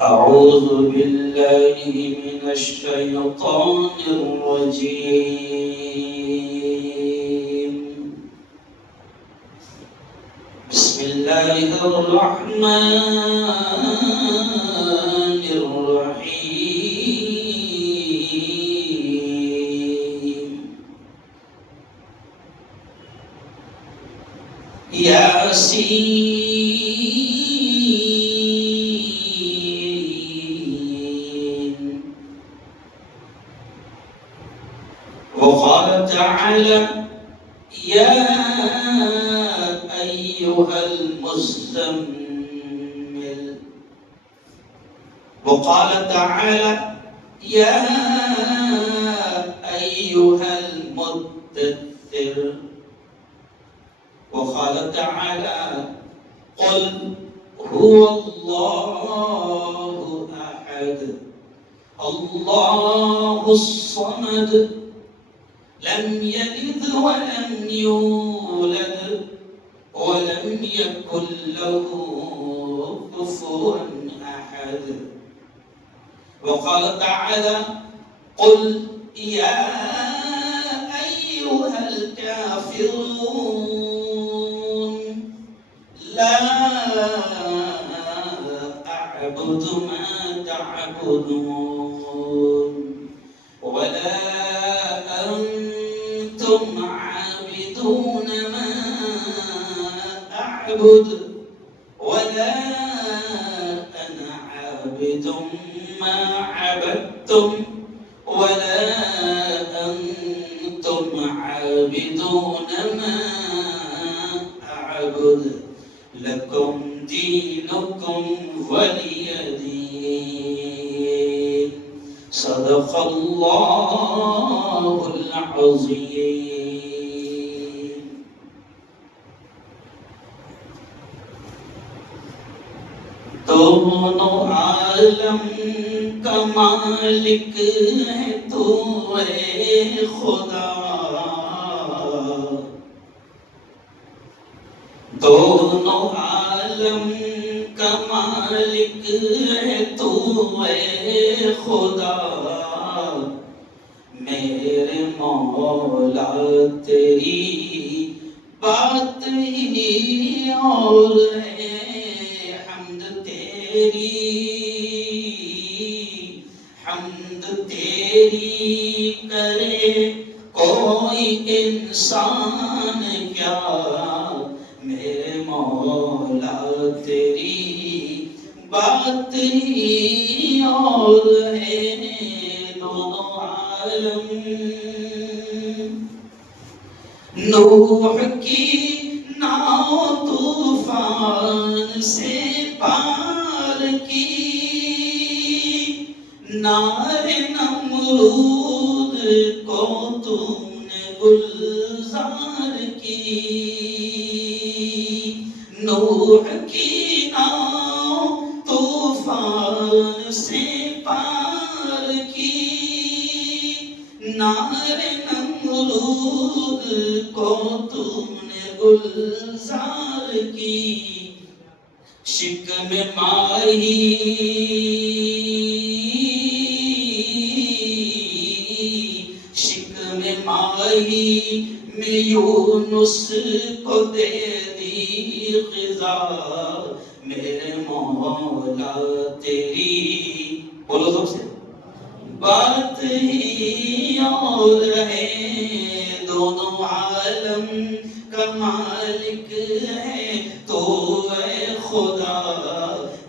أعوذ بالله من الشيطان الرجيم. بسم الله الرحمن الرحيم. ياسين. وقال تعالى: يا أيها المزمل. وقال تعالى: يا أيها المدثر. وقال تعالى: قل هو الله أحد الله الصمد لم يلد ولم يولد ولم يكن له كفوا أحد. وقال تعالى: قل يا أيها الكافرون لا أعبد ما تعبدون ولا أنتم عابدون ما أعبد ولا أنا عابد ما عبدتم ولا أنتم عابدون ما أعبد لكم دينكم ولي دين. صدق الله العظيم. دونوں عالم کا مالک ہے تو اے خدا، دونوں عالم کا مالک ہے تو اے خدا، میرے مولا تیری بات ہی اور ہے، حمد تیری کرے کوئی انسان کیا، میرے مولا تیری بات ہی اور ہے، دونوں عالم نوح کی ناؤ طوفان سے پار کی، نار نمرود کو تم نے گلزار کی، نوح کی ناؤ طوفان سے پار کی، نار نمرود کو تم نے گلزار کی، شکم ماہی میں یونس کو دے دی غذا، میرے مولا تیری بولو سب سے بات ہی اور ہے، دونوں عالم کا مالک ہے تو اے خدا،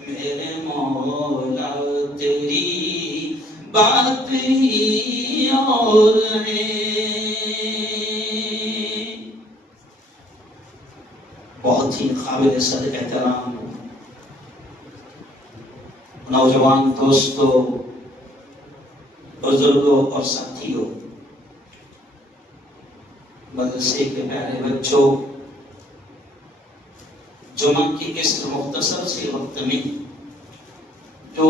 میرے مولا تیری بات ہی اور ہے۔ بہت ہی قابل صدق احترام نوجوان دوستوں، بزرگوں اور ساتھیوں، مدرسے کے پیارے بچوں، جمعہ کی اس مختصر سے وقت میں جو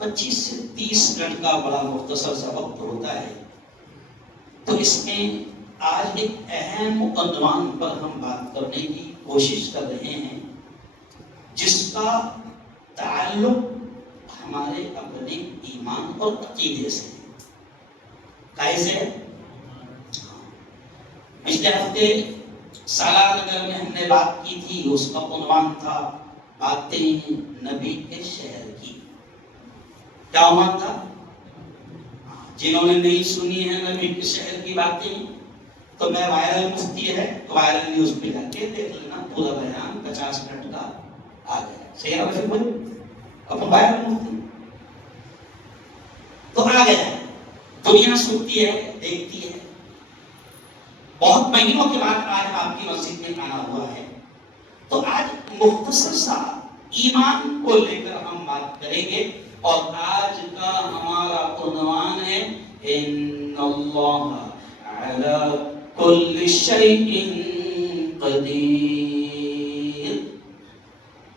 25 سے 30 منٹ کا بڑا مختصر سا وقت ہوتا ہے، تو اس میں آج ایک اہم عنوان پر ہم بات کرنے کی کوشش کر رہے ہیں، جس کا تعلق ہمارے اپنے ایمان اور عقیدے سے. کیسے؟ پچھلے ہفتے سالار نگر میں ہم نے بات کی تھی، اس کا عنوان تھا باتیں نبی کے شہر کی. کیا عنوان تھا؟ جنہوں نے نہیں سنی ہے نبی کے شہر کی باتیں تو میں وائرل مفتی ہے تو وائرل نیوز پہ جا کے دیکھ لینا، پورا بیان 50 منٹ کا آ گیا. صحیح ہے ویسے بھائی؟ اپن وائرل مفتی تو آ گیا. دنیا سنتی ہے، دیکھتی ہے. بہت مہینوں کے بعد آج آپ کی مسجد میں آنا ہوا ہے تو آج مختصر سا ایمان کو لے کر ہم بات کریں گے. اور آج کا ہمارا عنوان ہے ان اللہ علی کل شیء قدیر.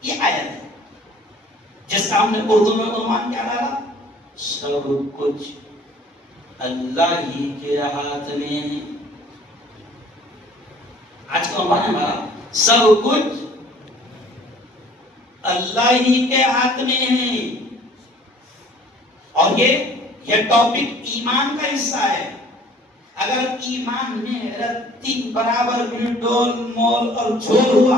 یہ آیت ہے جس کا ہم نے اردو میں عنوان کیا ڈالا؟ سب کچھ اللہ ہی کے ہاتھ میں ہے. آج کا عنوان ہے ہمارا سب کچھ اللہ ہی کے ہاتھ میں ہے. اور یہ ٹاپک ایمان کا حصہ ہے. اگر ایمان میں رتی برابر بھی ڈول مول اور جھول ہوا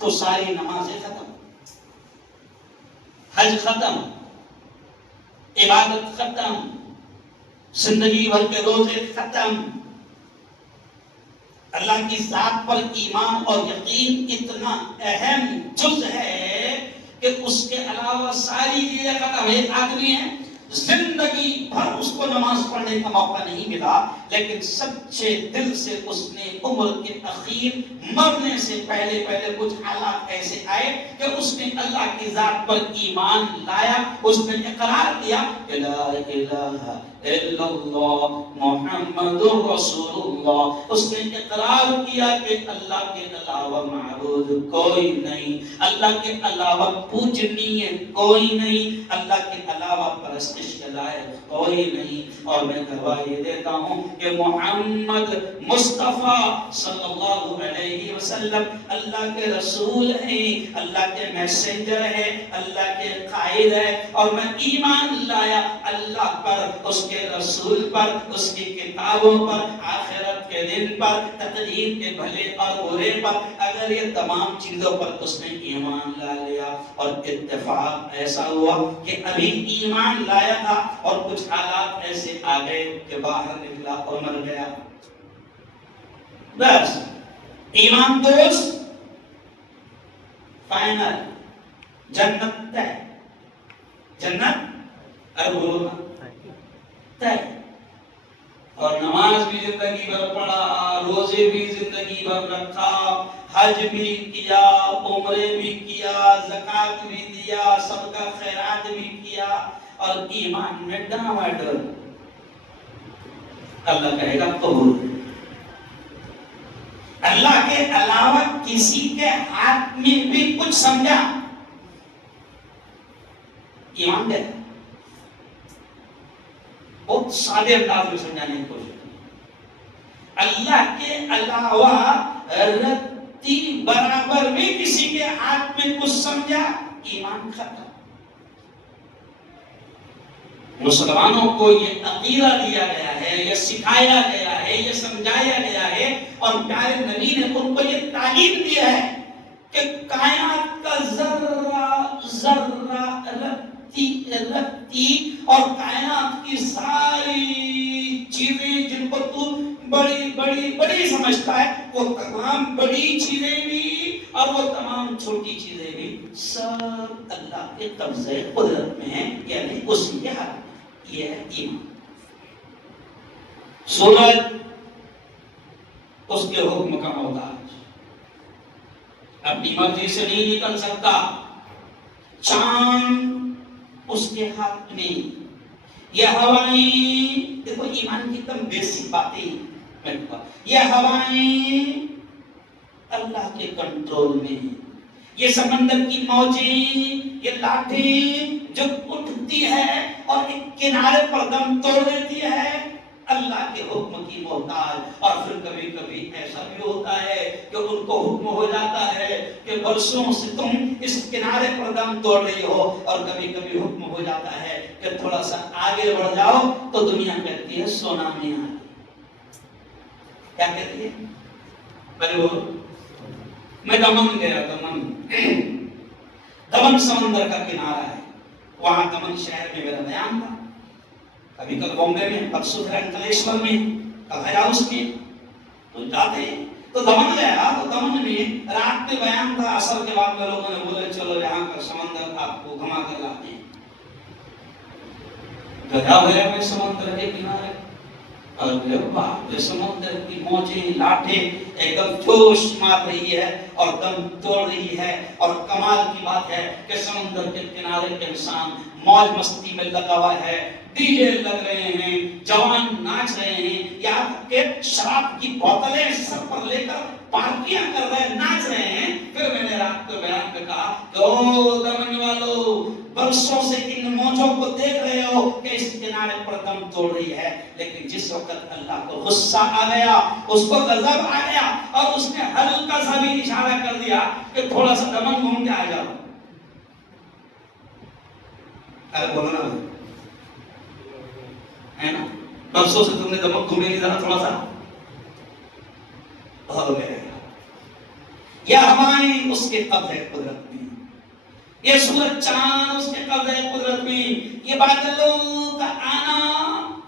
تو ساری نمازیں ختم، حج ختم، عبادت ختم، زندگی بھر کے روزے ختم. اللہ کی ذات پر ایمان اور یقین اتنا اہم جز ہے کہ اس کے علاوہ ساری چیزیں ختم. ایک آدمی ہے زندگی بھر اس کو نماز پڑھنے کا موقع نہیں ملا، لیکن سچے دل سے اس نے عمر کے اخیر مرنے سے پہلے کچھ حالات ایسے آئے کہ اس نے اللہ کی ذات پر ایمان لایا. اس نے اقرار کیا لا الہ الا اللہ محمد رسول اللہ. اس نے اقرار کیا کہ اللہ کے علاوہ معبود کوئی نہیں، اللہ کے علاوہ پوجنیہ کوئی نہیں، اللہ کے علاوہ پرستش کے لائق کوئی نہیں. اور میں گواہی دیتا ہوں کہ محمد مصطفیٰ صلی اللہ علیہ وسلم اللہ کے رسول ہیں، اللہ کے میسنجر ہیں، اللہ کے قائد ہیں. اور میں ایمان لایا اللہ پر، اس کے رسول پر، اس کی کتابوں پر، آخرت کے دن پر، تقدیر کے بھلے اور برے پر. اگر یہ تمام چیزوں پر اس نے ایمان لا لیا اور اتفاق ایسا ہوا کہ ابھی ایمان لایا تھا اور کچھ حالات ایسے آ گئے کہ باہر نکلا اور مر گیا، بس ایمان درست، فائنل، جنت طے. جنت اربولہ طے. اور نماز بھی زندگی بھر پڑھا، روزے بھی زندگی بھر رکھا، حج بھی کیا، عمرے بھی کیا، زکات بھی دیا، صدقہ خیرات بھی کیا، اور ایمان میں ڈاواڈول. اللہ کہے گا قبول. اللہ کے علاوہ کسی کے ہاتھ میں بھی کچھ سمجھا، ایمان دے. بہت سادے انداز میں سمجھانے کی کوشش کی. اللہ کے علاوہ رتی برابر بھی کسی کے ہاتھ میں کچھ سمجھا، ایمان ختم. مسلمانوں کو یہ عقیدہ دیا گیا ہے، یہ سکھایا گیا ہے، یہ سمجھایا گیا ہے، اور پیارے نبی نے ان کو یہ تعلیم دیا ہے کہ کائنات کا ذرہ ذرہ رتی اور کائنات کی ساری چیزیں جن کو تو بڑی بڑی بڑی سمجھتا ہے، وہ تمام بڑی چیزیں بھی اور وہ تمام چھوٹی چیزیں بھی سب اللہ کے قبضے قدرت میں ہیں، یعنی اسی کے ہاتھ میں. یہ ہے ایمان. سورج اس کے حکم کا محتاج، اپنی مرضی سے نہیں نکل سکتا. چاند اس کے ہاتھ میں. یہ ہوائیں، دیکھو ایمان کی تم بیسک باتیں، یہ ہوائیں اللہ کے کنٹرول میں. یہ سمندر کی موجیں، یہ لاٹھیں جو اٹھتی ہے اور ایک کنارے پر دم توڑ دیتی ہے، اللہ کے حکم کی محتاج. اور پھر کبھی کبھی ایسا بھی ہوتا ہے کہ ان کو حکم ہو جاتا ہے کہ برسوں سے تم اس کنارے پر دم توڑ رہی ہو, اور کبھی کبھی حکم ہو جاتا ہے کہ تھوڑا سا آگے بڑھ جاؤ تو دنیا کہتی ہے سونامی آ گئی. کیا کہتی ہے؟ میں دمن گیا. دمن سمندر کا کنارہ ہے, وہاں دمن شہر میں میرا بیان تھا. کبھی کل بامبے میں, پرسوں پھر انکلیشور میں, کل ہائی ہاؤس میں تو جاتے ہیں. تو دمن گیا تو دمن میں رات میں بیان تھا. اثر کے بعد میں لوگوں نے بولے چلو یہاں کا سمندر آپ کو گھما کر لاتے ہیں. گیا ہوا میں سمندر کے کنارے, اور سمندر کی موجیں لاٹھیں ایک دم جوش مار رہی ہے اور دم توڑ رہی ہے. اور کمال کی بات ہے کہ سمندر کے کنارے کے انسان موج مستی میں لگا ہوا ہے, ڈی جے لگ رہے ہیں, جوان ناچ رہے ہیں, یہاں تک کہ شراب کی بوتلیں سر پر لے کر پارٹیاں کر رہے ہیں, ناچ رہے ہیں. پھر میں نے رات کو بیان میں کہا کہ او دمن والو, برسوں سے ان موجوں کو دیکھ رہے ہو کہ اس کنارے پر دم توڑ رہی ہے, لیکن جس وقت اللہ کو غصہ آ گیا, اس کو غضب آ گیا, اور اس نے ہلکا سا بھی اشارہ کر دیا کہ تھوڑا سا دمن گھوم کے آ جاؤ. ارے بولو نا, ہے نا, برسوں سے تم نے دمن گھومے نہیں, ذرا تھوڑا سا ہو گیا. یا ہماری اس کے قبضہ قدرت میں, یہ سورج چاند اس کے قبضہ قدرت میں, یہ بادلوں کا آنا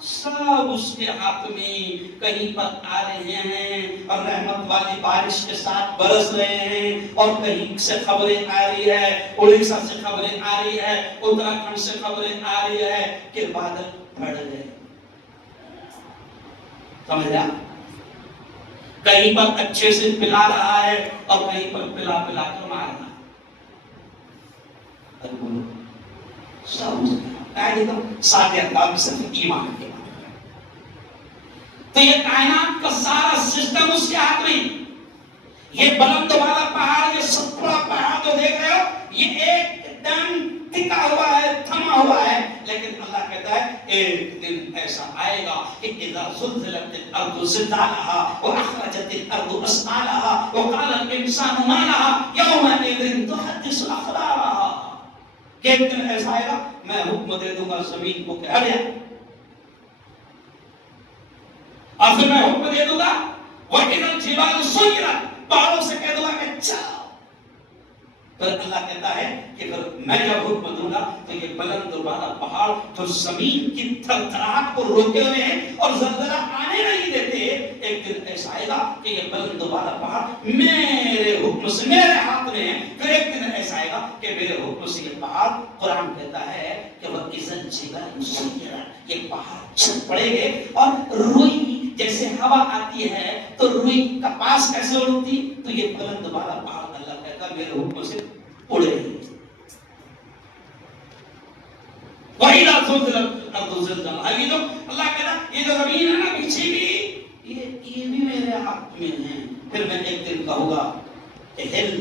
سب اس کے ہاتھ میں. کہیں پر آ رہے ہیں اور رحمت والی بارش کے ساتھ برس رہے ہیں, اور کہیں سے خبریں آ رہی ہے, اڑیسہ سے خبریں آ رہی ہے, اتراکھنڈ سے خبریں آ رہی ہے کہ بادل پھٹ گئے. سمجھا؟ کہیں پر اچھے سے پلا رہا ہے اور کہیں پر پلا پلا کر مار رہا ہے. سارے انداز میں صرف ایمان کے بات. تو یہ کائنات کا سارا سسٹم اس کے ہاتھ میں. یہ بلند والا پہاڑ, یہ ستپڑا پہاڑ جو دیکھ رہے ہو, یہ ایک دم ٹکا ہوا ہے, تھما ہوا ہے, لیکن اللہ کہتا ہے ایک دن ایسا آئے گا کہ اذا زلزلت الارض زلزالها واخرجت الارض اثقالها وقال الانسان ما لها يومئذ تحدث اخبارها. کہ ایک دن ایسا آئے گا, میں حکم دے دوں گا زمین کو کہ ہٹ جا, اور پھر میں حکم دے دوں گا وَإِذَا الْجِبَالُ سُيِّرَتْ, پہاڑوں سے کہہ دوں گا کہ چلو. پھر اللہ کہتا ہے کہ پھر میں جب حکم دوں گا تو یہ بلند والا پہاڑ جو زمین کی تھرتھراہٹ کو روکے ہوئے ہیں اور زلزلہ آنے نہیں دیتے, ایک دن ایسا آئے گا کہ یہ بلند والا پہاڑ میرے حکم سے, میرے ہاتھ میں ہے. پھر ایک دن ایسا آئے گا کہ میرے حکم سے یہ پہاڑ, قرآن کہتا ہے کہ وَإِذَا الْجِبَالُ سُيِّرَتْ, یہ پہاڑ چھت پڑے گے. اور روئی جیسے ہوا آتی ہے تو روئی کپاس کیسے اڑتی, تو یہ بلند والا پہاڑ اللہ کہتا ہے میرے حکم سے اڑے. وَإِذَا زُلْزِلَتِ الْأَرْضُ زِلْزَالَهَا, یہ جو اللہ کہتا ہے یہ جو زمین ہے نا پیچھے بھی, یہ بھی میرے ہاتھ میں ہے. پھر میں ایک دن کہوں گا کہ ہل,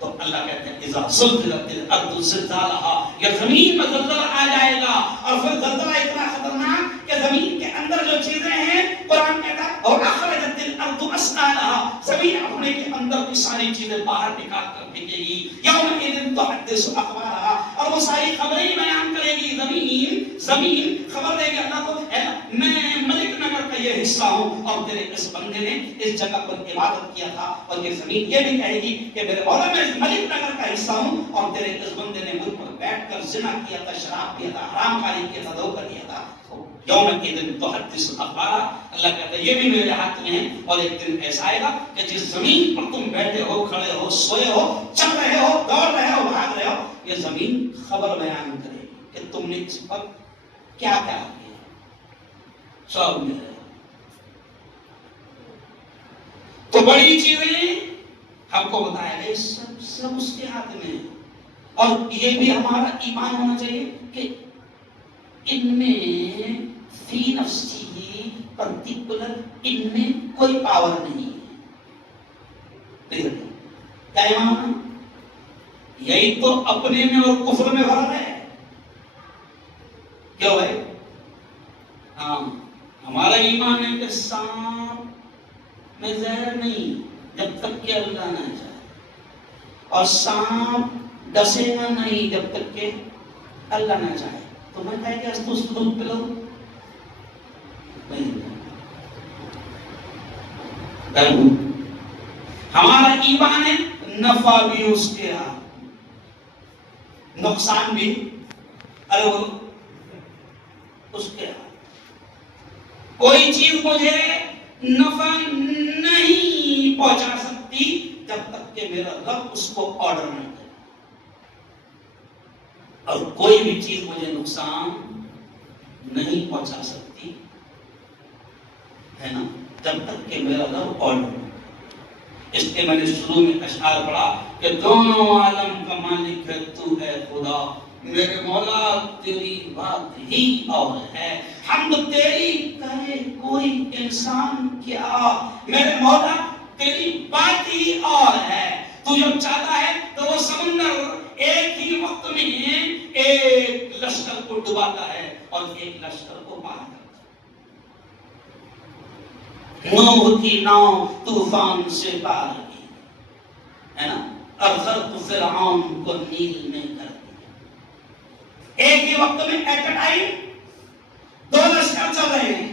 تو اللہ کہتے ہیں اذا زلزلت الارض زلزالها, یہ زمین میں زلزلہ آ جائے گا. اور پھر زلزلہ اتنا خطرناک کہ زمین کے اندر جو چیزیں ہیں, قرآن کہتا ہے اور اخرجت الارض اثقالها, زمین اپنے کے اندر کی ساری چیزیں باہر نکال کر پھینکے گی. یومئذ تحدث اخبارها, اور وہ ساری خبریں بیان کرے گی. زمین خبر دے گی اللہ کو, میں ملک نگر کا یہ حصہ ہوں اور تیرے اس بندے نے اس جگہ پر عبادت کیا تھا. اور یہ زمین یہ بھی کہے گی کہ میرے مولا میں ملک نگر کا حصہ ہوں اور تیرے اس بندے نے مجھ پر بیٹھ کر زنا کیا تھا, شراب پیا تھا, حرام کاری کیا تھا, دھوکہ دیا تھا. یومئذ تحدث اخبارها, اللہ کہتا ہے یہ بھی میرے ہاتھ میں ہے. اور ایک دن ایسا آئے گا کہ جس زمین پر تم بیٹھے ہو, کھڑے ہو, سوئے ہو, چل رہے ہو, دوڑ رہے ہو, بھاگ رہے ہو, یہ زمین خبر بیان کرے گی کہ تم نے اس پر کیا کیا کیا. سب میرے تو بڑی چیزیں ہم کو بتایا گیا, سب اس کے ہاتھ میں. اور یہ بھی ہمارا ایمان ہونا چاہیے کہ ان میں فی نفسی ہی پرٹیکولر ان میں کوئی پاور نہیں ہے. کیا ایمان ہے؟ یہی تو اپنے میں اور کفر میں فرق ہے. کیوں بھائی؟ ہاں, ایمان ہے کہ سانپ میں زہر نہیں جب تک کہ اللہ نہ چاہے، اور سانپ ڈسے گا نہیں جب تک کہ اللہ نہ چاہے. تو میں کہا کہ اس کو دودھ پلاؤ نہیں. ہمارا ایمان ہے نفع بھی اس کے ہاتھ، نقصان بھی ارے وہ اس کے ہاتھ. کوئی چیز مجھے نفع نہیں پہنچا سکتی جب تک کہ میرا رب اس کو آرڈر نہ کرے، اور کوئی بھی چیز مجھے نقصان نہیں پہنچا سکتی ہے نا جب تک کہ میرا رب آرڈر نہ کرے. اس کے میں نے شروع میں اشعار پڑھا کہ دونوں عالم کا مالک ہے تو ہے خدا، میرے مولا تیری بات ہی اور ہے، حمد تیری کرے کوئی انسان کیا، میرے مولا تیری بات ہی اور ہے. تو جو چاہتا ہے تو وہ سمندر ایک ہی وقت میں ایک لشکر کو ڈباتا ہے اور ایک لشکر کو پار کرتا ہے. نوح کی ناؤ طوفان سے پار کی ہے نا، اور غرق فرعون کو نیل میں کر دیا. ایک ہی وقت میں ایٹ اے ٹائم دو لشکر چل رہے ہیں.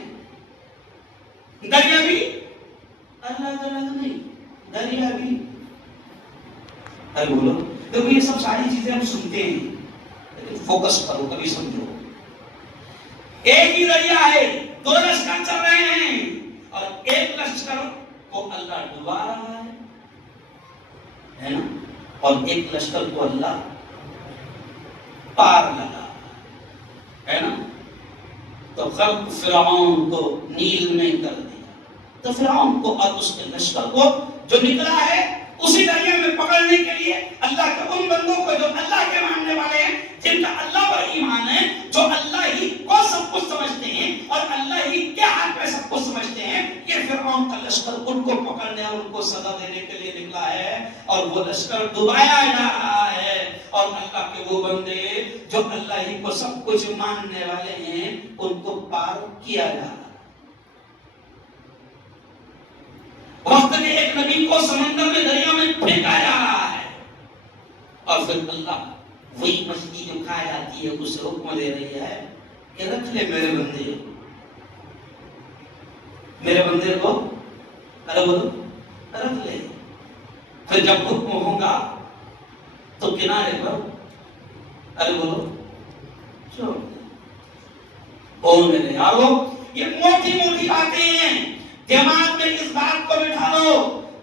دریا بھی الگ الگ نہیں، دریا بھی ارے بولو دیکھو یہ سب ساری چیزیں ہم سنتے ہیں لیکن فوکس کرو کبھی سمجھو. ایک ہی دریا ہے، دو لشکر چل رہے ہیں اور ایک لشکر کو اللہ ڈبا رہا ہے نا، اور ایک لشکر کو اللہ پار لگا ہے نا. تو غرق فرعون کو نیل میں کر دیا. تو فرعون کو اور اس کے لشکر کو جو نکلا ہے اسی دریا میں پکڑنے کے لیے اللہ کے ان بندوں کو جو اللہ کے ماننے والے ہیں، جن کا اللہ پر ایمان ہے، جو اللہ ہی کو سب کچھ سمجھتے ہیں اور اللہ ہی کے ہاتھ میں سب کچھ سمجھتے ہیں، یہ فرعون کا لشکر ان کو پکڑنے اور ان کو سزا دینے کے لیے نکلا ہے اور وہ لشکر ڈبایا جا رہا ہے. اور اللہ کے وہ بندے جو اللہ ہی کو سب کچھ ماننے والے ہیں ان کو پار کیا جا رہا ہے. وقت نے ایک نبی کو سمندر میں دریا میں پھینکا جا رہا ہے اور پھر اللہ وہی مچھلی جو کھائی جاتی ہے اسے حکم دے رہی ہے کہ رکھ لے میرے بندے کو ارے بولو رکھ لے. پھر جب حکم ہوگا تو کنارے پر ارے بولو چھوڑ دے. او میرے یارو یہ موٹی موٹی باتیں ہیں، دماغ میں اس بات کو بٹھا لو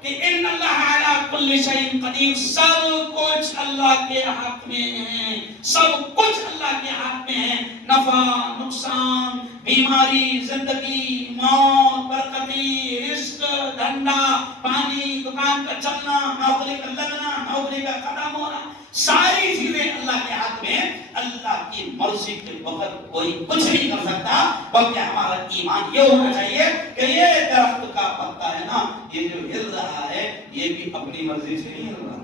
کہ ان اللہ علی کل شیء قدیر، سب کچھ اللہ کے ہاتھ میں ہے، سب کچھ اللہ کے ہاتھ میں ہے. نفع نقصان، بیماری، زندگی، موت، برکتی، رزق، دھندا، پانی، دکان کا چلنا، نوکری کا لگنا، نوکری کا ختم ہونا، ساری چیزیں اللہ کے ہاتھ میں. اللہ کی مرضی کے بغیر کوئی کچھ نہیں کر سکتا. بلکہ ہمارا ایمان یہ ہونا چاہیے کہ یہ درخت کا پتا ہے نا، یہ جو ہل رہا ہے یہ بھی اپنی مرضی سے نہیں ہل رہا.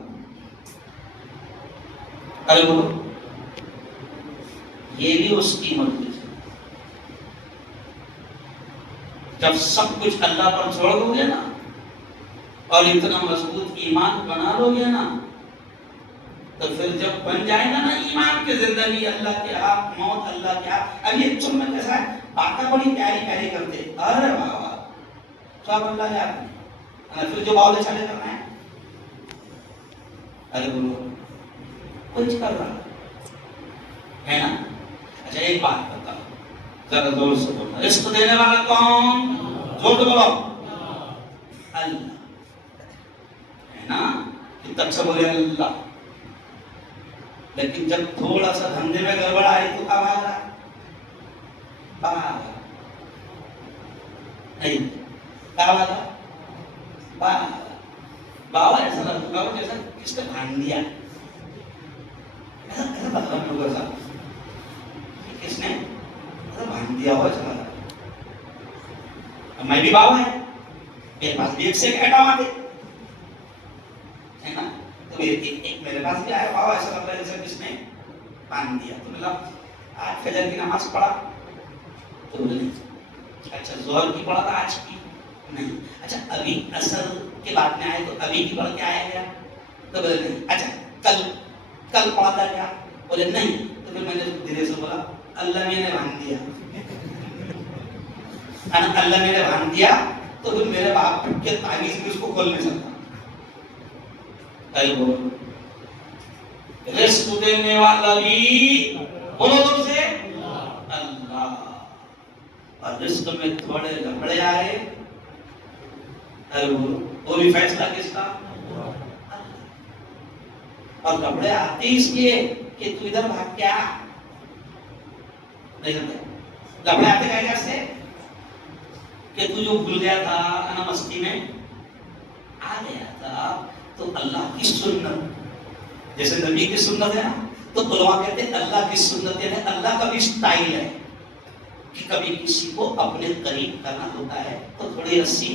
ارے بولو یہ بھی اس کی مرضی سے. جب سب کچھ اللہ پر چھوڑ دو گے نا اور اتنا مضبوط ایمان بنا لو گے نا تو پھر جب بن جائے گا نا ایمان کی زندگی اللہ کے ہاتھ، موت اللہ کے ہاتھ. اب یہ تم میں کیسا ہے باتیں بڑی پیاری پیاری کرتے، ارے بابا سب اللہ کے ہاتھ میں. پھر جو باؤ چلے کرنا ہے ارے بولو کچھ کر رہا ہے نا. اچھا ایک بات بتا ذرا زور سے بولنا، رزق دینے والا کون؟ زور سے بولو اللہ ہے نا. کتنا اچھا بولے اللہ. لیکن جب تھوڑا سا دھندے میں گڑبڑ آئی تو کب آ رہا نہیں کب آ رہا بابا ایسا لگتا ہے جیسا کس نے بھان دیا، ایسا لگتا ہے لوگوں کا کس نے ایسا بھان دیا ہوا. ایسا لگا میں بھی بابا ہے، میرے پاس بھی ایک سے ایک ایٹم آتے ہے نا. تو ایک میرے پاس بھی آیا بابا ایسا لگ رہا ہے جیسے کس نے باندھ دیا. تو مطلب آج فجر کی نماز پڑھا تو بولے اچھا ظہر کی پڑھا تھا آج کی نہیں. اچھا ابھی عصر کے بعد میں آئے تو ابھی کی پڑھ کے آیا گیا تو بولے نہیں. اچھا کل پڑھا تھا کیا؟ بولے نہیں. تو پھر میں نے دھیرے سے بولا اللہ میں نے بھان دیا. اللہ میں نے بھان دیا تو پھر میرے باپ کے تعویذ بھی اس کو کھول نہیں سکتا. رزق دینے والا بھی بولو تم سے اللہ. اور رزق میں تھوڑے لفڑے آئے وہ بھی فیصلہ کس کا؟ اور لفڑے آتے اس لیے کہ تو ادھر بھاگ کیا نہیں سمجھے. لفڑے آتے کیا کیسے کہ تو جو بھول گیا تھا انا مستی میں آ گیا تھا تو اللہ کی سنت جیسے نبی کی سنت ہے نا تو علماء کہتے ہیں اللہ کی سنت ہے اللہ کا بھی سٹائل ہے کہ کبھی کسی کو اپنے قریب کرنا ہوتا ہے تو تھوڑی رسی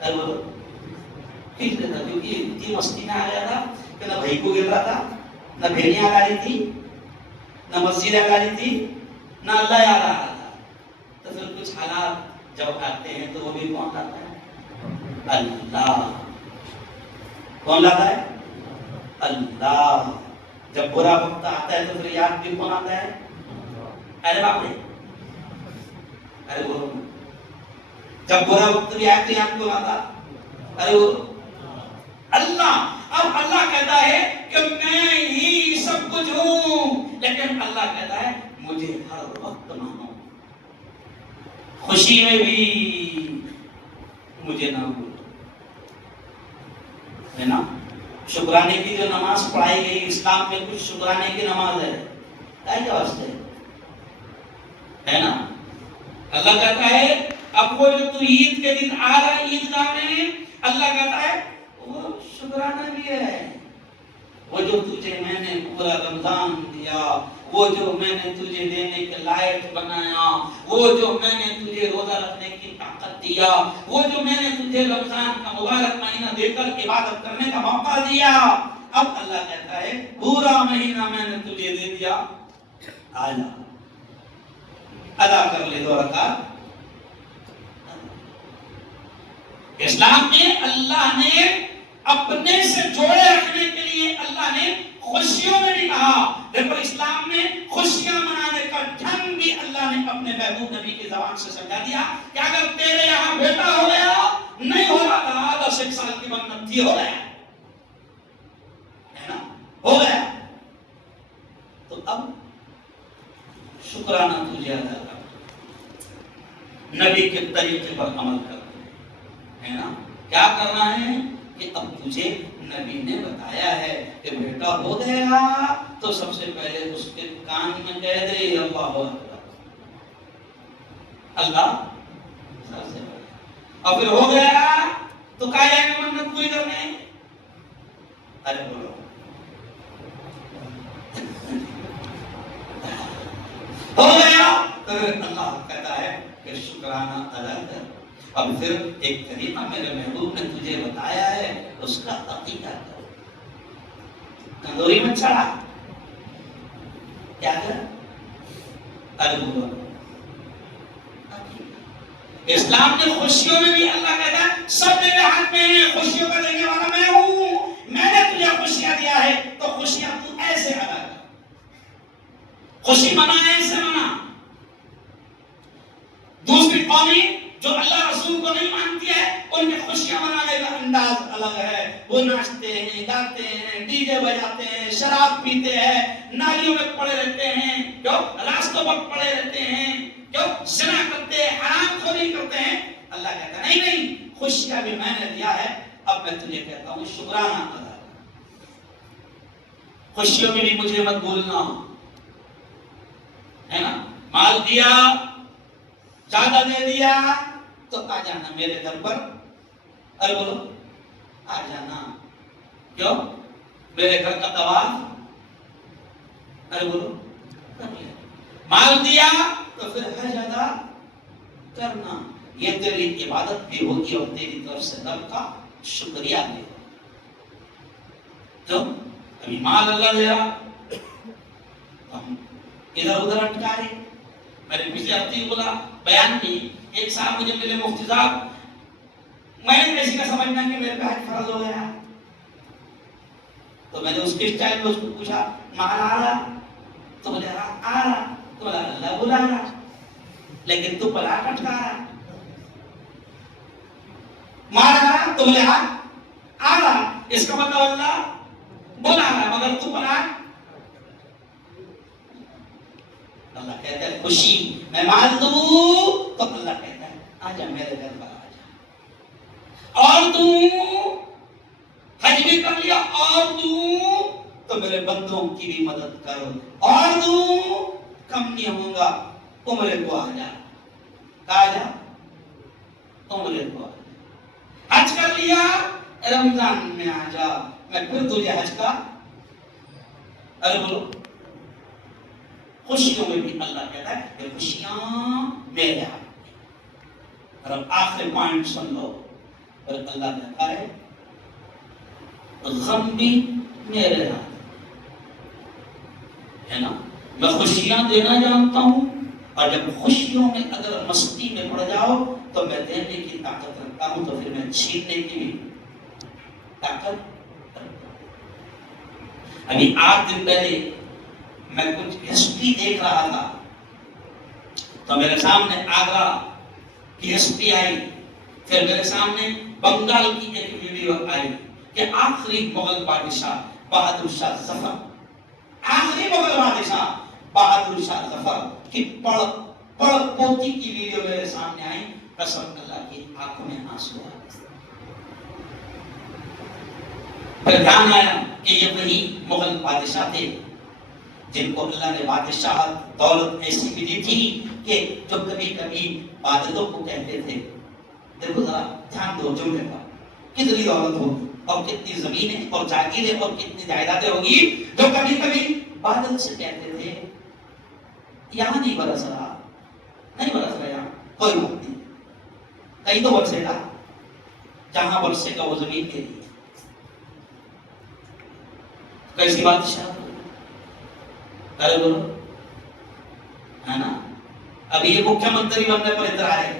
کھینچ لیتا کیونکہ اتنی مستی میں آ گیا تھا کہ نہ بھائی کو گر رہا تھا نہ بھیڑیاں آ رہی تھی نہ مسجد آ رہی تھی نہ اللہ آ رہا تھا. تو پھر کچھ حالات جب آتے ہیں تو وہ بھی کون آتا ہے؟ اللہ. کون لاتا ہے؟ اللہ. جب برا وقت آتا ہے تو پھر یاد بھی کون آتا ہے؟ ارے باپ رے ارے بولو. جب برا وقت بھی آئے تو یاد کون آتا؟ ارے بولو اللہ. اب اللہ کہتا ہے کہ میں ہی سب کچھ ہوں لیکن اللہ کہتا ہے مجھے ہر وقت مانو. خوشی میں بھی مجھے نہ بھولو ہے نا. شکرانے کی جو نماز پڑھائی گئی اسلام میں کچھ شکرانے کی نماز ہے کیا واسطے ہے نا. اللہ کہتا ہے اب وہ جو تو عید کے دن آ رہا ہے عیدگاہ میں اللہ کہتا ہے وہ شکرانہ بھی ہے. وہ جو تجھے میں نے پورا رمضان دیا وہ جو میں نے تجھے دینے کے لائق بنایا وہ جو میں نے تجھے روزہ رکھنے کی طاقت دیا وہ جو میں نے تجھے رمضان کا مبارک مہینہ دے کر عبادت کرنے کا موقع دیا. اب اللہ کہتا ہے پورا مہینہ میں نے تجھے دے دیا آجا ادا کر لے 2 رکعت. اسلام میں اللہ نے اپنے سے جوڑے رکھنے کے لیے اللہ نے خوشیوں میں بھی کہا. دیکھو اسلام میں خوشیاں منانے کا ڈھنگ بھی اللہ نے اپنے محبوب نبی کی زبان سے سمجھا دیا کہ اگر تیرے یہاں بیٹا ہو گیا نہیں ہو رہا تھا 10 سال کی منت تھی ہو گیا ہے نا ہو گیا تو اب شکرانہ تجھے ادا کر نبی کے طریقے پر عمل کرنا ہے نا. کیا کرنا ہے کہ اب تجھے نبی نے بتایا ہے کہ بیٹا ہو گیا تو سب سے پہلے اس کے کان میں کہہ دے اللہ اکبر اللہ سب سے پہلے. اور پھر ہو گیا تو کہا جائے گا منت پوری کرنے. ارے بولو ہو گیا تو اللہ کہتا ہے کہ شکرانہ ادا کر. اب پھر ایک کریمہ میرے محبوب نے تجھے بتایا ہے اس کا عقیدہ کرو. تندوری میں چڑھا کیا کر ارے بولو اسلام نے خوشیوں میں بھی اللہ کہتا ہے سب میرے ہاتھ میں ہیں خوشیوں کا دینے والا میں ہوں. میں نے تجھے خوشیاں دیا ہے تو خوشیاں تو ایسے ادا کر. خوشی منا ایسے منا. دوسری قومی جو اللہ رسول کو نہیں مانتی ہے ان کے خوشیاں منانے کا انداز الگ ہے. وہ ناچتے ہیں گاتے ہیں ڈی جے بجاتے ہیں شراب پیتے ہیں نالیوں میں پڑے رہتے ہیں کیوں راستوں پر پڑے رہتے ہیں کیوں زنا کرتے ہیں حرام خوری کرتے ہیں. اللہ کہتا ہے نہیں خوشیاں بھی میں نے دیا ہے اب میں تجھے کہتا ہوں شکرانہ ادا کر. خوشیوں میں بھی مجھے مت بھولنا ہے نا. مال دیا زیادہ دے دیا تو آ جانا میرے گھر پر. ارے بولو آ جانا کیوں میرے گھر کا طواف. ارے بولو مال دیا تو پھر حج ادا کرنا. یہ تیری عبادت بھی ہوگی اور تیری طرف سے رب کا شکریہ بھی ہوگا. تو ابھی مال اللہ دے رہا ہم ادھر ادھر اٹکا رہے میں نے پچھلے ہفتے بولا بیان میں، ایک صاحب مجھے ملے، مفتی صاحب میں نے کسی کا سمجھنا کہ میرے پہ حج فرض ہو گیا، تو میں نے اس کے اسٹائل میں اس کو پوچھا مال آ رہا؟ تو بولے آ رہا، تو بولا اللہ بلا رہا، لیکن تو پلا کٹکا رہا، مال آ رہا تو بولے آ رہا، اس کا مطلب اللہ بلا رہا مگر تو پلا۔ اللہ کہتا ہے خوشی میں مال دوں تو اللہ کہتا ہے آجا میرے گھر پر آجا، اور دوں حج بھی کر لیا، اور دوں تو میرے بندوں کی بھی مدد کرو، اور دوں کم نہیں ہوں گا، عمرے کو آجا، کہا جا عمرے کو آجا، حج کر لیا رمضان میں آجا، میں پھر تجھے حج کا، ارے بولو خوشیوں میں بھی اللہ کہتا ہے کہ خوشیاں میرے ہاتھ میں۔ اور اب آخری پوائنٹ سن لو، اور اللہ کہتا ہے غم بھی میرے ہاتھ ہے نا، میں خوشیاں دینا جانتا ہوں، اور جب خوشیوں میں اگر مستی میں پڑ جاؤ تو میں دینے کی طاقت رکھتا ہوں، تو پھر میں چھیننے کی بھی طاقت رکھتا ہوں۔ ابھی 8 دن پہلے میں کچھ ہسٹری دیکھ رہا تھا تو میرے سامنے آگرہ کی ہسٹری آئی، پھر میرے سامنے بنگال کی ایک ویڈیو آئی کہ آخری مغل بادشاہ بہادر شاہ ظفر، آخری مغل بادشاہ بہادر شاہ ظفر کی پڑ پوتی کی ویڈیو میرے سامنے آئی، قسم اللہ کی آنکھوں میں آنسو آ گئے۔ پھر دھیان آیا کہ یہ وہی مغل بادشاہ تھے جن کو اللہ نے بادشاہت دولت ایسی بھی دی تھی کہ جو کبھی کبھی بادلوں کو کہتے تھے، دیکھو ذرا دھیان دو جملے پر، کتنی دولت ہوگی اور کتنی زمینیں اور جاگیریں اور کتنی جائیدادیں ہوگی جو کبھی کبھی بادل سے کہتے تھے یہاں نہیں برس رہا، نہیں برس رہا یہاں، کوئی بات نہیں، کہیں تو برسے گا، جہاں برسے گا وہ زمین کے لیے۔ کیسی بادشاہ، ارے بولو ہے نا، ابھی یہ مکھیہ منتری بننے پر ادھر ہے،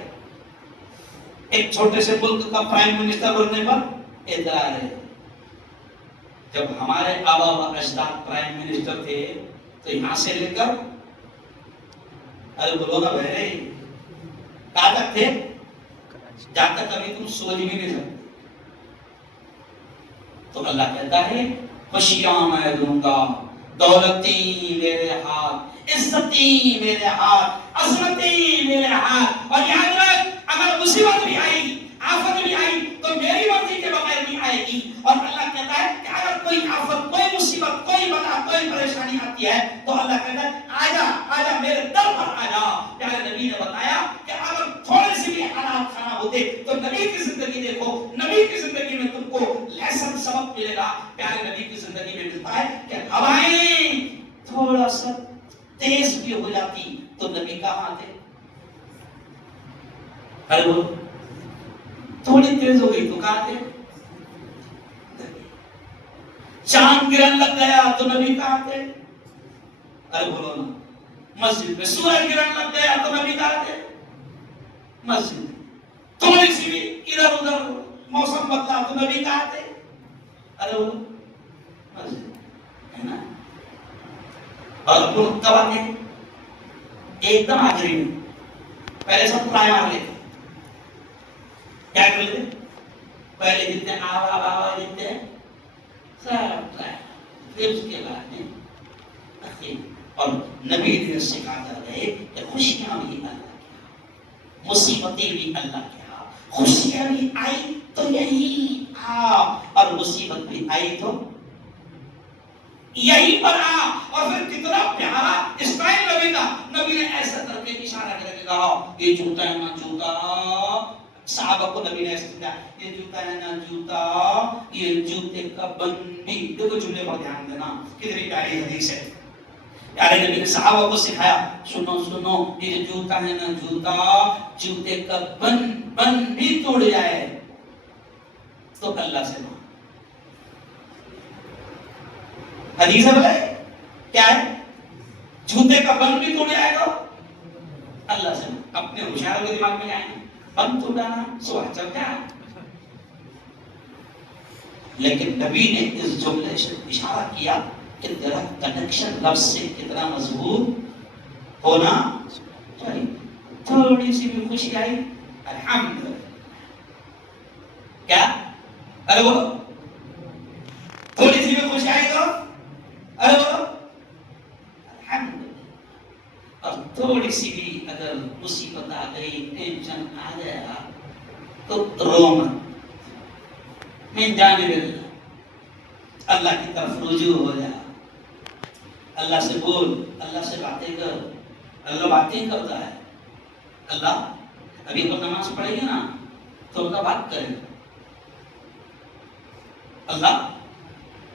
ایک چھوٹے سے ملک کا پرائم منسٹر بننے پر ادھر ہے۔ جب ہمارے آبا و اجداد پرائم منسٹر تھے تو یہاں سے لے کر ارے بولو نا بھائی کہاں تک تھے، جہاں تک ابھی تم سوچ بھی نہیں سکتے۔ تو اللہ کہتا ہے خوشیاں میں دوں گا، دولتی میرے ہاتھ، عزتی میرے ہاتھ، عظمتی میرے ہاتھ، اور یاد رکھ اگر مصیبت بھی آئی، آفت بھی آئی تو میری مرضی کے بغیر نہیں آئے گی۔ اور اللہ کہتا ہے کہ اگر کوئی آفت، کوئی مصیبت، کوئی بلا، کوئی پریشانی آتی ہے تو اللہ کہتا ہے آجا آجا میرے در پر آجا۔ پیارے نبی نے بتایا کہ اگر تھوڑے سے بھی حالات خراب ہوتے تو نبی کی زندگی دیکھو، نبی کی زندگی میں تم کو لیسن سبق ملے گا۔ پیارے نبی کی زندگی میں ملتا ہے کہ ہوائیں تھوڑا سا تیز بھی ہو جاتی تو نبی کہاں تھے، ارے وہ تھوڑی تیز ہو گئی تو کہاں تھے، چاند گرہن لگ گیا تو نبی کہاں تھے، ارے بولو نا، مسجد میں سورج گرہن لگ گیا تو نبی کہاں تھے، مسجد میں تھوڑی سی بھی ادھر ادھر موسم بدلا تو نبی کہاں تھے، ارے بولو مسجد ہے نا۔ اور کب آتے ایک دم آخری میں، پہلے سب پرائے مار لیتے، کیا کر لیتے، پہلے جتنے آوا باوا جتنے سب پرائے، پھر اس کے بعد میں اخیر۔ اور نبی نے سکھاتا رہے کہ خوشیاں بھی اللہ کے، مصیبتیں بھی اللہ کے، خوشیاں بھی آئی تو یہی آ، اور مصیبت بھی آئی تو یہی پر آ۔ اور پھر کتنا پیارا اسٹائل نبی کا، نبی نے ایسا کر کے اشارہ کر کے کہا یہ جوتا ہے نا جوتا، صحابہ کو نبی نے ایسا سمجھایا یہ جوتا ہے نا جوتا، یہ جوتے کا بند بھی، دیکھو جملے پر دھیان دینا کتنی پیاری حدیث ہے۔ پیارے نبی نے صحابہ کو سکھایا سنو سنو، یہ جوتا ہے نا جوتا، جوتے کا بند بھی توڑ جائے تو اللہ سے مانگ۔ حدیث ہے بھائی کیا ہے، جوتے کا بند بھی توڑ جائے گا اللہ سے اپنے ہوشیاروں کے دماغ میں آئیں بند تو ڈانا سوا چل کیا. لیکن نبی نے اس جملے سے اشارہ کیا کہ تیرا کنیکشن رب سے کتنا مضبوط ہونا چاہیے. تھوڑی سی بھی خوشی آئی الحمدللہ. کیا ارے وہ تھوڑی سی بھی خوشی آئی تو ارے وہ الحمدللہ. اور تھوڑی سی بھی اگر مصیبت آ گئی ٹینشن آ گیا تو رونا من جانب اللہ کی طرف رجوع ہو جا. اللہ سے بول, اللہ سے باتیں کر. اللہ باتیں کرتا ہے. اللہ ابھی اگر نماز پڑھیں گے نا تو اللہ بات کرے. اللہ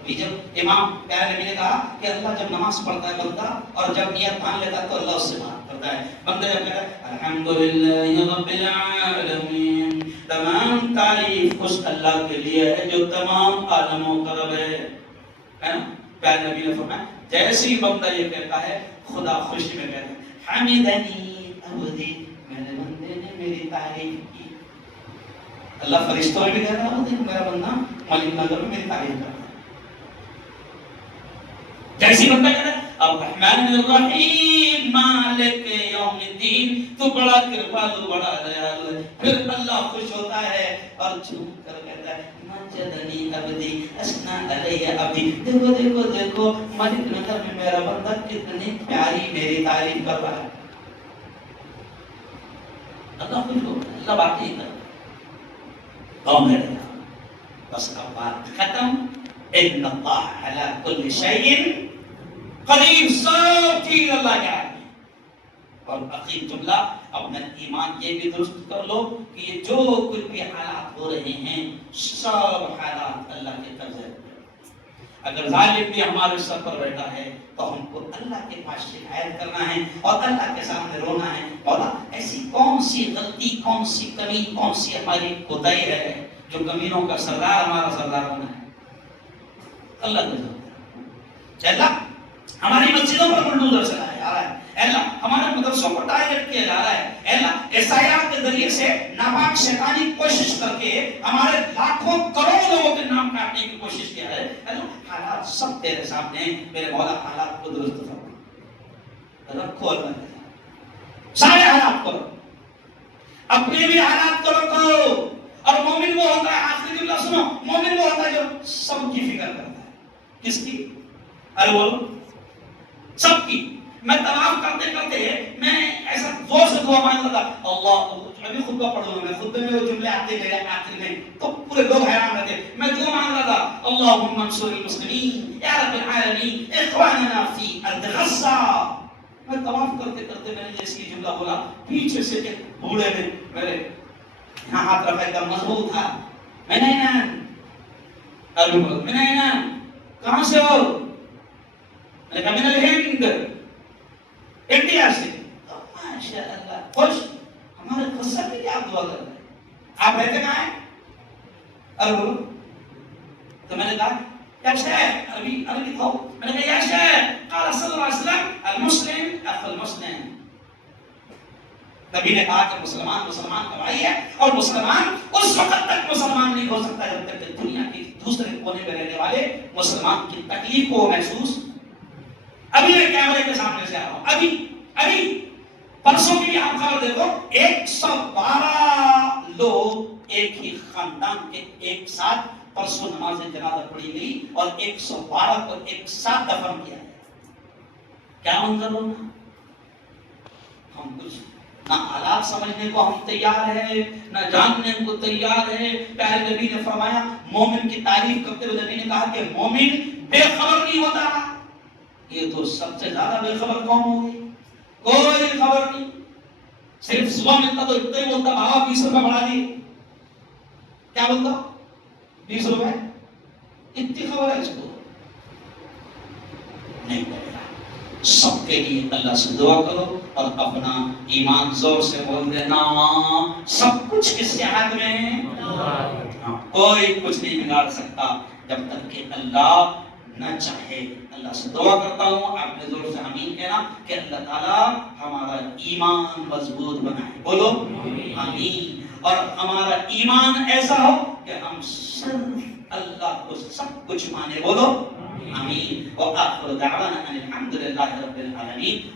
ابھی جب امام پیارے نبی نے کہا کہ اللہ جب نماز پڑھتا ہے بندہ اور جب نیت مان لیتا ہے تو اللہ اس سے بات کرتا ہے. بندہ جب کہتا ہے الحمدللہ رب العالمین, تمام تعریف اس اللہ کے لیے ہے جو تمام عالموں کا رب ہے نا. پیارے نبی نے فرمایا جیسے ہی بندہ یہ کہتا ہے خدا خوشی میں کہتا ہے حمیدنی عبدی, میرے بندے نے میری تعریف کی. اللہ فرشتوں میں بھی کہہ رہا ہے میرا بندہ ملک نگر میں میری تعریف کرتا ہے. جیسی بندہ کہتا ہے الرحمن الرحیم مالک یوم الدین, تو بڑا کرپالو بڑا دیالو ہے. پھر اللہ خوش ہوتا ہے اور جھوم کر کہتا ہے مجدنی عبدی اسنا علی عبدی. دیکھو دیکھو دیکھو ملک نگر میں میرا بندہ کتنی پیاری میری تعریف کر رہا ہے. اللہ خوش ہوتا ہے, اللہ باتیں کرتا ہے. اور میرے بس اب بات ختم. ان اللہ علی کل شیء قدیر, سب چیز اللہ کے ہاتھ میں. اور اخیر جملہ اپنا ایمان یہ بھی درست کر لو کہ یہ جو کچھ بھی حالات ہو رہے ہیں سب حالات اللہ کے قبضے میں. اگر ظالم بھی ہمارے سر پر بیٹھا ہے تو ہم کو اللہ کے پاس شکایت کرنا ہے اور اللہ کے سامنے رونا ہے. مولا ایسی کون سی غلطی, کون سی کمی, کون سی ہماری کوتاہی ہے جو کمینوں کا سردار ہمارا سردار ہونا ہے. اللہ کے سامنے اللہ ہماری مسجدوں پر بلڈوزر چلایا جا رہا ہے. اللہ ہمارے مدرسوں کو ٹارگیٹ کیا جا رہا ہے. اللہ عیسائیت کے ذریعے سے ناپاک شیطانی کوشش کر کے ہمارے لاکھوں کروڑوں لوگوں کے نام کاٹنے کی کوشش کیا ہے. اللہ حالات سب تیرے سامنے, میرے مولا حالات کو درست فرما. رکھو اللہ کے سامنے سارے حالات کو, اپنے بھی حالات کو رکھو. اور مومن وہ ہوتا ہے, آخری جملہ سنو, مومن وہ ہوتا ہے جو سب کی فکر کرتا ہے. کس کی؟ ارے بولو سب کی. میں طواف کرتے کرتے میں ایسا زور سے دعا مانگ رہا تھا اللہ, ابھی خطبہ پڑھوں گا میں, خطبے میں وہ جملے آتے گئے آخر میں تو پورے لوگ حیران رہتے. میں دعا مانگ رہا تھا اللہم انصر المسلمین یا رب العالمین اخواننا فی ارض غزہ. میں طواف کرتے کرتے میں نے جیسے یہ جملہ بولا, پیچھے سے ایک بوڑھے نے میرے یہاں ہاتھ رکھا, ایک دم مضبوط تھا. میں نے عربی بولا, میں نے کہاں سے ہو؟ میں نے کہا من الہند, انڈیا سے. ماشاء اللہ خوش, ہمارے قصہ کے لیے آپ دعا کر رہے ہیں. آپ رہتے کہاں ہیں؟ عربی. تو میں نے کہا یا شیخ, عربی تھا. میں نے کہا یا شیخ قال صلی اللہ علیہ وسلم المسلم اخو المسلم. نبی نے کہا کہ مسلمان مسلمان کا بھائی ہے, اور مسلمان اس وقت تک مسلمان نہیں ہو سکتا جب تک کہ دنیا کے دوسرے کونے میں رہنے والے مسلمان کی تکلیف کو محسوس. ابھی میں کیمرے کے سامنے سے آ رہا ہوں, ابھی پرسوں کی بھی آپ خبر دیکھو, 112 لوگ ایک ہی خاندان کے ایک ساتھ پرسوں نماز جنازہ پڑھی گئی اور 112 کو ایک ساتھ دفن کیا ہے. کیا منظر ہونا. ہم کچھ نہ حالات سمجھنے کو ہم تیار ہیں, نہ جاننے کو تیار ہیں. پیارے نبی نے فرمایا, مومن کی تعریف کرتے ہوئے نبی نے کہا کہ مومن بے خبر نہیں ہوتا. یہ تو سب سے زیادہ بے خبر کون ہوگی؟ کوئی خبر نہیں. صرف صبح ملتا تو اتنا ہی بولتا, بابا 20 روپے بڑھا دیے. کیا بولتا 20 روپے, اتنی خبر ہے اس کو نہیں بولے. سب کے لیے اللہ سے دعا کرو اور اپنا ایمان زور سے بول دینا سب کچھ کس کے ہاتھ میں ہے. کوئی کچھ نہیں بگاڑ سکتا جب تک کہ اللہ نہ چاہے. اللہ سے دعا کرتا ہوں, آپ نے زور سے آمین کہنا. کہ اللہ تعالیٰ ہمارا ایمان مضبوط بنائے. بولو آمین. اور ہمارا ایمان ایسا ہو کہ ہم صرف اللہ کو سب کچھ مانے. بولو آمین. وآخر دعوانا ان الحمد للہ رب العالمین.